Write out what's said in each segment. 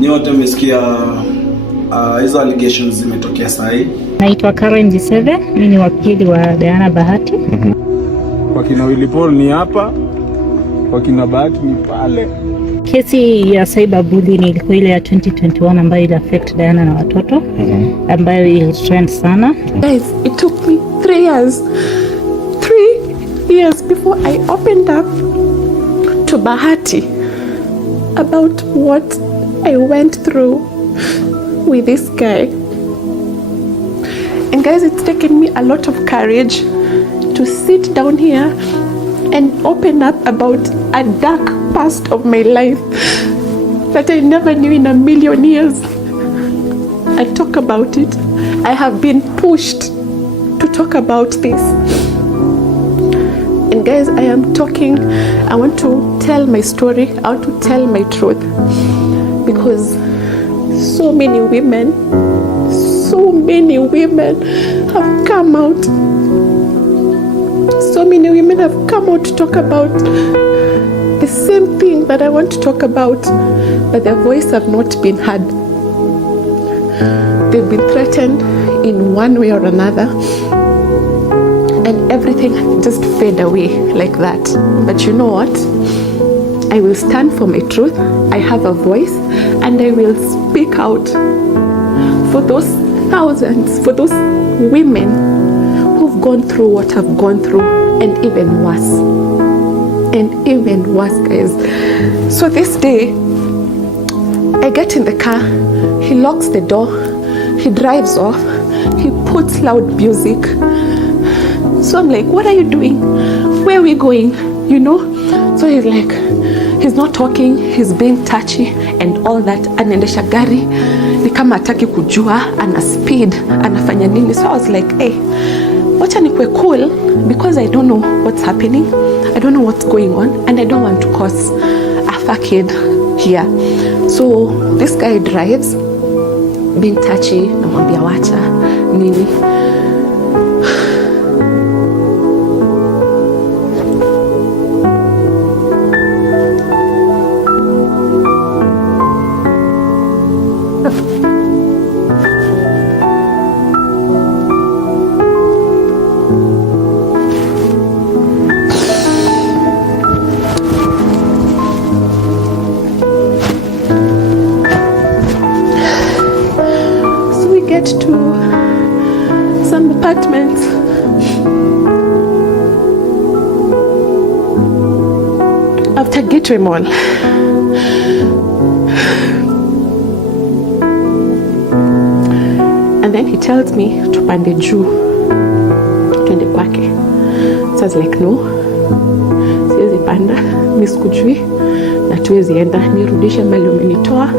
Nyote mmesikia hizo allegations zimetokea saa hii. Naitwa Karen Jiseve, mimi ni wakili wa Diana Bahati. Wakina Willy ni hapa, wakina Bahati ni pale. Kesi ya cyberbullying ilikuwa ile ya 2021 ambayo ili affect Diana na watoto, ambayo ili trend sana. Guys, it took me 3 years before I opened up to Bahati about what I went through with this guy. And guys, it's taken me a lot of courage to sit down here and open up about a dark past of my life that I never knew in a million years. I talk about it. I have been pushed to talk about this. And guys, I want to tell my story. I want to tell my truth. Because so many women have come out. So many women have come out to talk about the same thing that I want to talk about, but their voice have not been heard. They've been threatened in one way or another, and everything just fade away like that. But you know what? I will stand for my truth. I have a voice, and I will speak out for those thousands, for those women who've gone through what I've gone through, and even worse, guys. So this day, I get in the car, he locks the door, he drives off, he puts loud music. So I'm like, what are you doing? Where are we going? You know? So he's like, he's not talking, he's being touchy and all that. Anaendesha gari ni kama hataki kujua, ana speed, anafanya nini. So I was like, hey, wacha nikwe cool, because I don't know what's happening, I don't know what's going on, and I don't want to cause a fuckhead here. So this guy drives, being touchy, namwambia wacha nini. To some apartments. After Gateway Mall. And then he tells me tupande juu twende kwake. So I was like, no, siwezi panda, mimi sikujui na tuwezi enda, nirudishe mali umenitoa,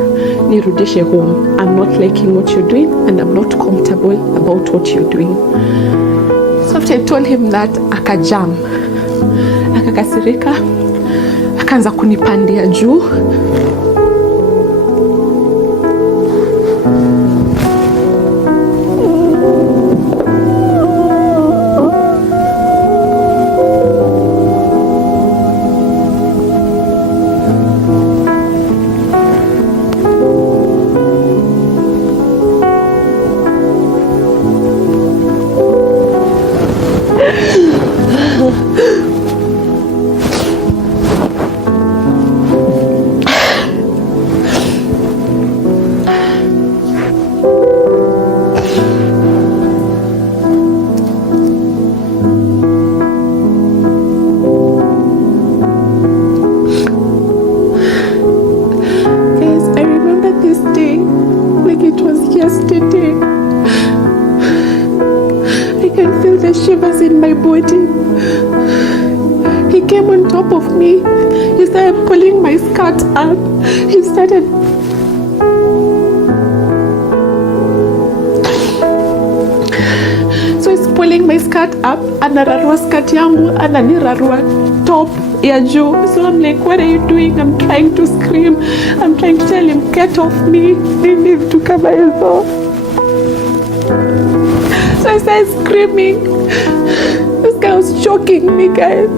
nirudishe home. I'm not liking what you're doing, and I'm not comfortable about what you're doing. So after I told him that, akajam, akakasirika, akaanza kunipandia juu. Yesterday, I can feel the shivers in my body. He came on top of me. He started pulling my skirt up. He started he's pulling my skirt up, anararua skirt yangu, ananirarua top ya juu. So I'm like, what are you doing? I'm trying to scream. I'm trying to tell him, get off me. Nini vitu kama hizo. So I started screaming. This guy was choking me, guys.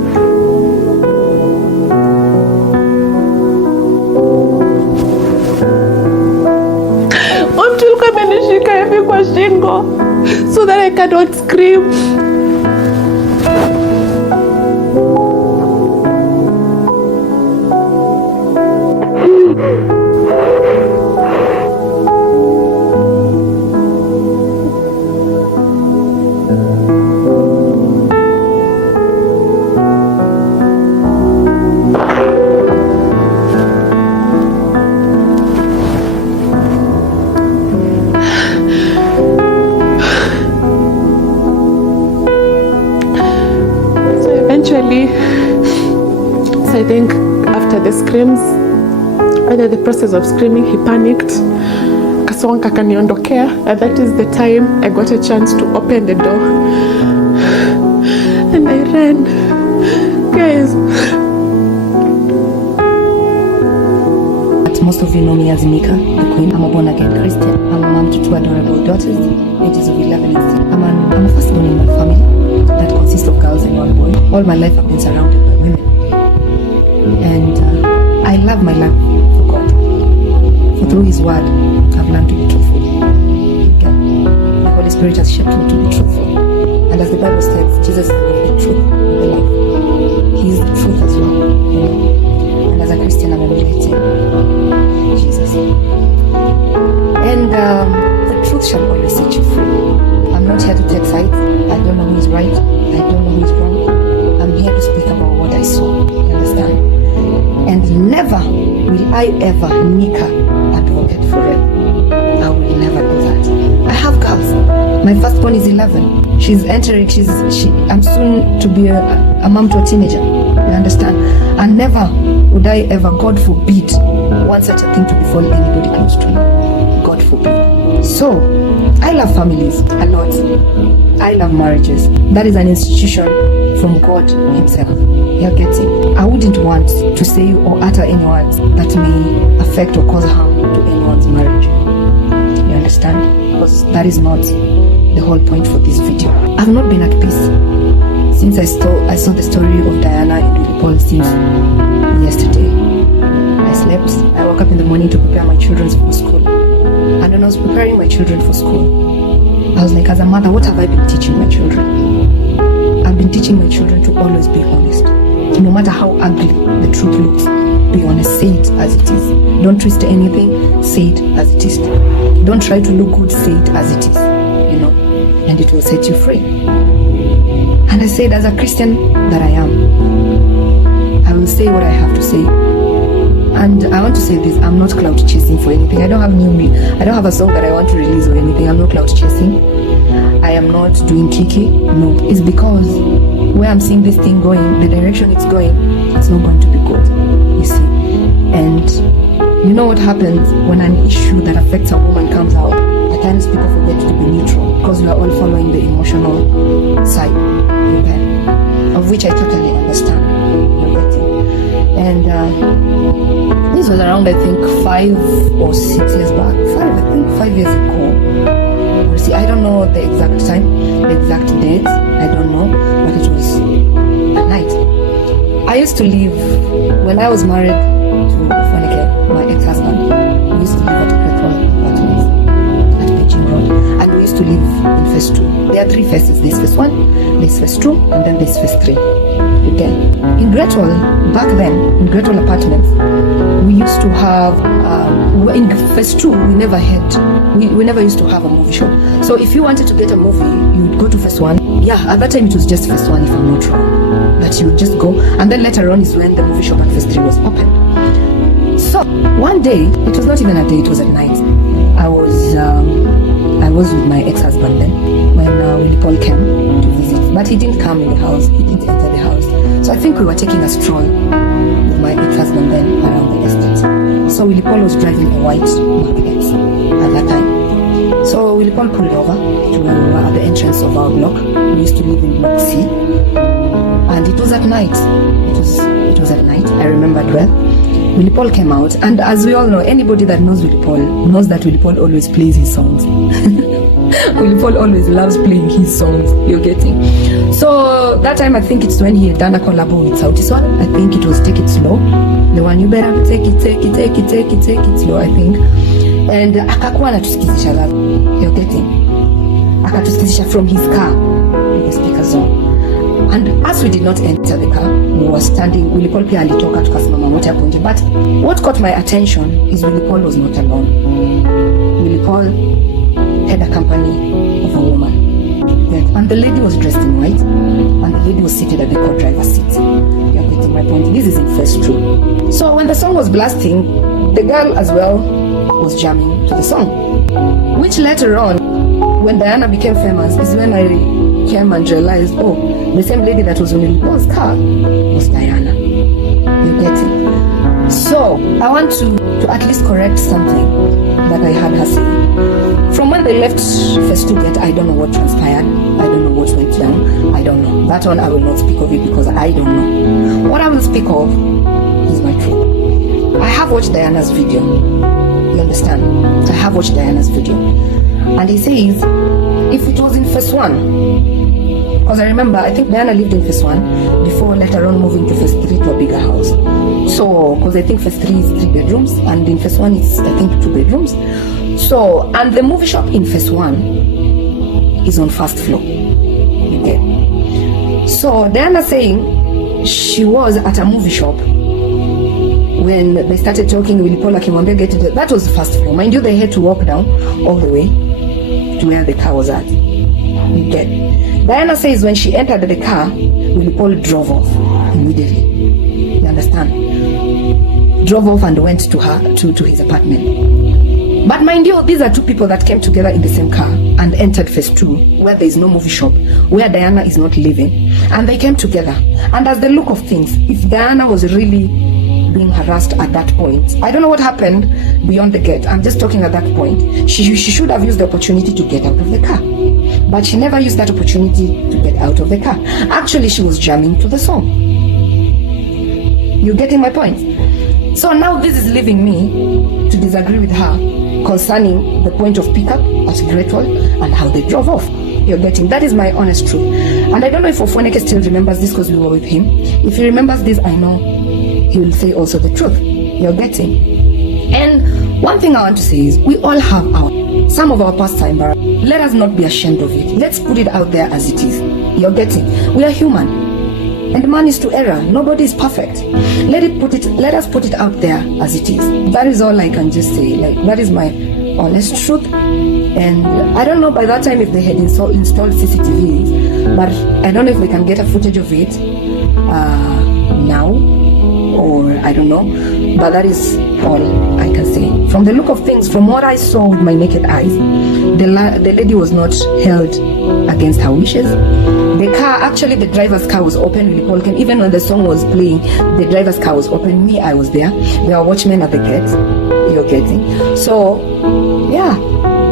kwa shingo so that I cannot scream. So I think after the screams, under the process of screaming, he panicked. Kasonga kaniondokea, and that is the time I got a chance to open the door. And I ran. Guys. Most of you know me as Mika, the Queen. I'm a born-again Christian. I'm a mom to two adorable daughters, ages of 11 and 6. I'm a firstborn in my family that consists of girls and one boy. All my life I've been surrounded by women. And I love my love for God. For through His Word, I've learned to be truthful. Okay? The Holy Spirit has shaped me to be truthful. And as the Bible says, Jesus is the way, the truth, and the life. He is the truth as well. You know? And as a Christian, I'm emulating Jesus. And the truth shall always set you free. I'm not here to take sides. I don't know who is right. I don't know who is wrong. I'm here to speak about what I saw. You understand? And never will I ever Nika advocate for it. I will never do that. I have girls. My firstborn is 11. She's entering. I'm soon to be a mom to a teenager. You understand? And never would I ever, God forbid, want such a thing to befall anybody close to me. God forbid. So, I love families a lot. I love marriages. That is an institution from God Himself. You're getting? I wouldn't want to say or utter any words that may affect or cause harm to anyone's marriage. You understand? Because that is not the whole point for this video. I've not been at peace since I saw the story of Diana and Willy Paul since yesterday. I slept. I woke up in the morning to prepare my children for school. And when I was preparing my children for school, I was like, as a mother, what have I been teaching my children? I've been teaching my children to always be honest. No matter how ugly the truth looks, be honest. Say it as it is. Don't twist anything. Say it as it is. Don't try to look good. Say it as it is. You know, and it will set you free. And I said, as a Christian that I am, I will say what I have to say. And I want to say this, I'm not clout chasing for anything. I don't have a song that I want to release or anything. I'm not clout chasing. I am not doing kiki. No, it's because where I'm seeing this thing going, the direction it's going, it's not going to be good. You see. And you know what happens when an issue that affects a woman comes out? At times people forget to be neutral because we are all following the emotional side, of which I totally understand. You're getting. And this was around, I think, 5 or 6 years back. 5 years ago. See, I don't know the exact time, the exact dates. I don't know, but it was at night. I used to live, when I was married to Fonike, my ex-husband, we used to live at Great Apartments at Beijing Road. And we used to live in phase 2. There are 3 phases. There's phase 1, there's phase 2, and then there's phase 3. Okay. In Great Wall, back then, in Great Wall Apartments, we used to have, in phase 2, we never used to have a movie show. So if you wanted to get a movie, you would go to phase 1. Yeah, at that time it was just phase 1, if I'm not wrong. That you would just go, and then later on is when the movie shop at phase 3 was opened. So one day, it was not even a day, it was at night. I was with my ex-husband then when Willy Paul came to visit, but he didn't come in the house. He didn't enter the house. So I think we were taking a stroll with my ex-husband then around the estate. So Willy Paul was driving a white Mark X at that time. So Willy Paul pulled over to the entrance of our block. We used to live in block C, and it was at night. It was at night. I remembered well. Willy Paul came out, and as we all know, anybody that knows Willy Paul knows that Willy Paul always plays his songs. Willy Paul always loves playing his songs. You're getting. So that time, I think it's when he had done a collab with Sauti Sol. I think it was Take It Slow. The one, you better take it slow, I think. And akakuwa anatusikizisha love. You're getting. akatusikizisha from his car with the speakers on. And as we did not enter the car, we were standing. Willy Paul pia alitoka tukasimama wote hapo nje. But what caught my attention is Willy Paul was not alone. Willy Paul had a company of a woman. And the lady was dressed in white, and the lady was seated at the co-driver's seat. You are getting my point. This is in phase 2. So when the song was blasting, the girl as well was jamming to the song. Which later on, when Diana became famous, is when I came and realized, oh, the same lady that was in Willy Paul's car was Diana. You get it? So I want to at least correct something that I had her say. From when they left phase 2 gate, I don't know what transpired. I don't know what went down. I don't know. That one I will not speak of it because I don't know. What I will speak of is my truth. I have watched Diana's video. You understand? I have watched Diana's video. And he says, if it was in phase 1, because I remember, I think Diana lived in phase 1 before later on moving to phase 3 to a bigger house. So, because I think phase 3 is 3 bedrooms, and in phase 1 it's, I think, 2 bedrooms. So, and the movie shop in phase 1 is on first floor. Okay. So, Diana saying she was at a movie shop when they started talking. Willy Paul akimwambia get to that was the first floor. Mind you, they had to walk down all the way to where the car was at. Okay. Diana says when she entered the car, Willy Paul drove off immediately. You understand? Drove off and went to her to his apartment. But mind you, these are 2 people that came together in the same car and entered phase 2, where there is no movie shop, where Diana is not living, and they came together. And as the look of things, if Diana was really being harassed at that point, I don't know what happened beyond the gate. I'm just talking at that point. She should have used the opportunity to get out of the car. But she never used that opportunity to get out of the car. Actually, she was jamming to the song. You getting my point? So now this is leaving me to disagree with her concerning the point of pickup at Great Wall and how they drove off. You're getting? That is my honest truth. And I don't know if Ofoneke still remembers this because we were with him. If he remembers this, I know he will say also the truth. You're getting? And one thing I want to say is we all have some of our past time. Let us not be ashamed of it. Let's put it out there as it is. You're getting? We are human. And man is to error. Nobody is perfect. Let us put it out there as it is. That is all I can just say. Like, that is my honest truth. And I don't know by that time if they had installed CCTVs, but I don't know if we can get a footage of it now, or I don't know. But that is all I can say. From the look of things, from what I saw with my naked eyes, the lady was not held against her wishes. The car, actually the driver's car was open. Willy Paul came, even when the song was playing, the driver's car was open. Me, I was there. There were watchmen at the gate. You're getting? So, yeah,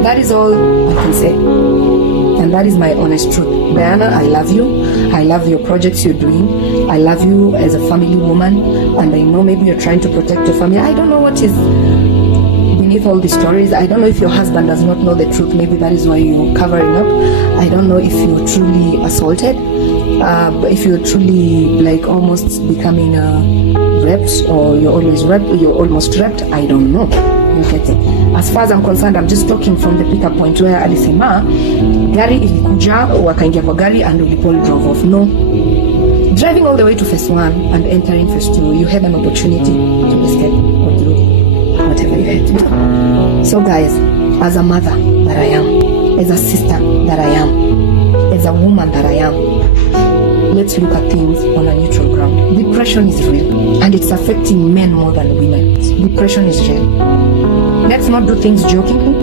that is all I can say. And that is my honest truth. Diana, I love you. I love your projects you're doing. I love you as a family woman. And I know maybe you're trying to protect your family. I don't know what is beneath all these stories. I don't know if your husband does not know the truth. Maybe that is why you're covering up. I don't know if you're truly assaulted, if you're truly like almost becoming raped, or you're almost raped. I don't know. You get it? As far as I'm concerned, I'm just talking from the pickup point where alisema gari ilikuja, wakaingia kwa gari and Willy Paul drove off. No. Driving all the way to phase 1 and entering phase 2, you had an opportunity to escape or do whatever you had to do. So guys, as a mother that I am, as a sister that I am, as a woman that I am, let's look at things on a neutral ground. Depression is real, and it's affecting men more than women. Depression is real. Let's not do things jokingly,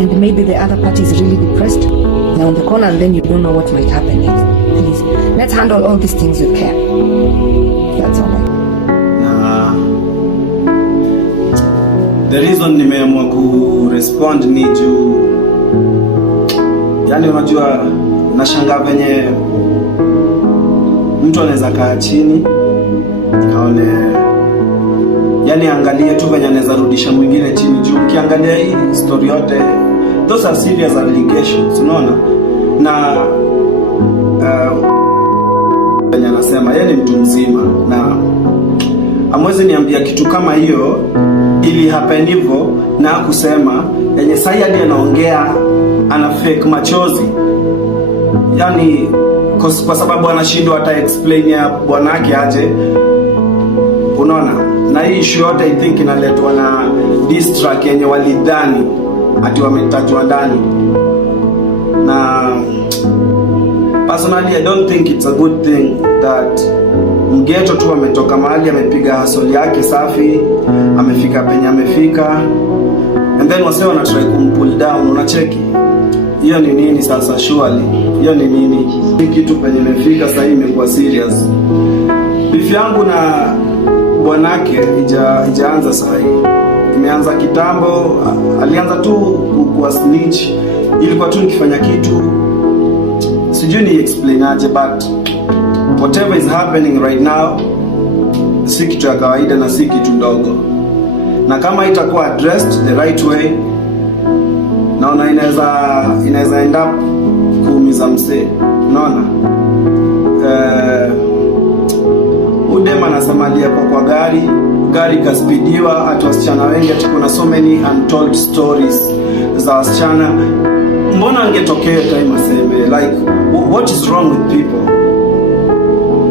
and maybe the other party is really depressed. They're on the corner and then you don't know what might happen next. Please, let's handle all these things with care. That's all. The reason nimeamua kurespond ni juu, yani unajua nashangaa venye mtu anaweza kaa chini aone, yani angalie tu venye anaweza rudisha mwingine chini juu. Ukiangalia hii story yote, those are serious allegations, unaona? Na venye anasema yeye ni mtu mzima, na amwezi niambia kitu kama hiyo ili happen hivyo na kusema yenye sai hadi anaongea ana fake machozi, yani kwa sababu anashindwa hata explain ya bwanake aje, unaona. Na hii issue yote I think inaletwa na diss track yenye walidhani ati wametajwa ndani, na personally I don't think it's a good thing that mgeto tu ametoka mahali amepiga hustle yake safi, amefika penye amefika, and then wase wana try kumpull down. Unacheki hiyo ni nini sasa? Surely hiyo ni nini? Hii kitu penye imefika sasa imekuwa serious. Beef yangu na bwanake ijaanza sasa, imeanza kitambo. Alianza tu kwa snitch, ilikuwa tu nikifanya kitu sijui ni explain aje, but whatever is happening right now si kitu ya kawaida na si kitu ndogo, na kama itakuwa addressed the right way, naona inaweza end up kuumiza msee, unaona. Udema anasema aliyepo kwa gari kaspidiwa, ati wasichana wengi, ati kuna so many untold stories za wasichana. Mbona angetokea time aseme like what is wrong with people?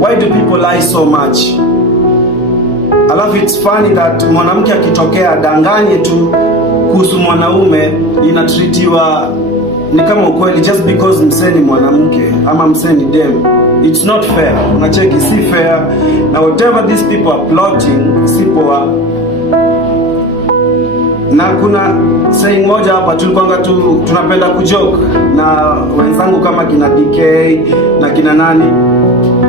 Why do people lie so much? Alafu it's funny that mwanamke akitokea danganye tu kuhusu mwanaume inatritiwa ni kama ukweli just because msee ni mwanamke ama msee ni dem. It's not fair. Unacheki, si fair. Na whatever these people are plotting, si poa. Na kuna saying moja hapa tulikuanga tunapenda kujoke na wenzangu kama kina DK na kina nani.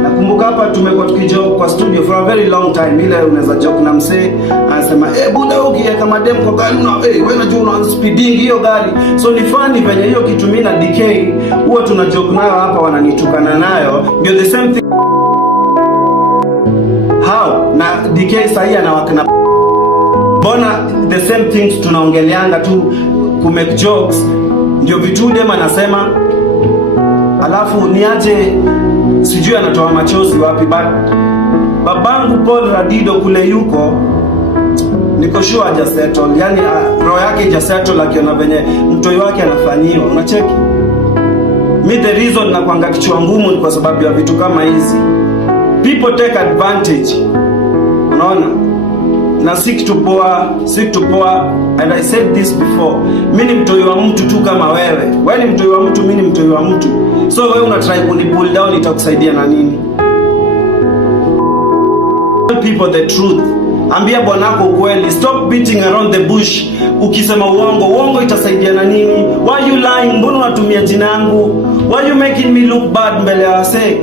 Nakumbuka hapa tumekuwa tukijoke kwa studio for a very long time. Ile unaweza joke na msee anasema buda ukiweka madem kwa gari wewe unajua unaanza speeding hiyo gari. So ni funny venye hiyo kitu mimi na DK huwa tunajoke nayo hapa, wananitukana nayo. Ndio the same thing. How na DK sahi anawakana. Bona the same things tunaongeleanga tu ku make jokes, ndio vitu dem anasema, alafu niaje sijui anatoa machozi wapi. But babangu Paul Radido kule yuko, niko sure haja settle, yani roho yake haja settle akiona venye mtoi wake anafanyiwa. Unacheki, me the reason na kuanga kichwa ngumu ni kwa sababu ya vitu kama hizi. People take advantage, unaona, na si kitu poa. And I said this before, mimi ni mtoi wa mtu tu kama wewe. Wewe ni mtoi wa mtu, mimi ni mtoi wa mtu. So wewe una try kuni pull down, itakusaidia na nini? Tell people the truth. Ambia bwanako ukweli. Stop beating around the bush. Ukisema uongo itasaidia na nini? Why you lying? Mbona unatumia jina langu? Why you making me look bad mbele ya wase?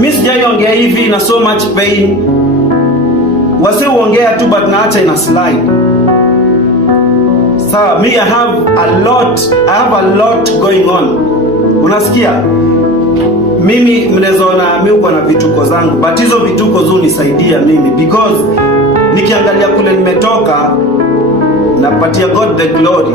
Mimi sijaongea hivi na so much pain. Wase uongea tu but naacha ina slide. So me I have a lot going on. Unasikia? Mimi mnazoona mimi uko na vituko zangu, but hizo vituko zunisaidia mimi because nikiangalia kule nimetoka napatia God the glory.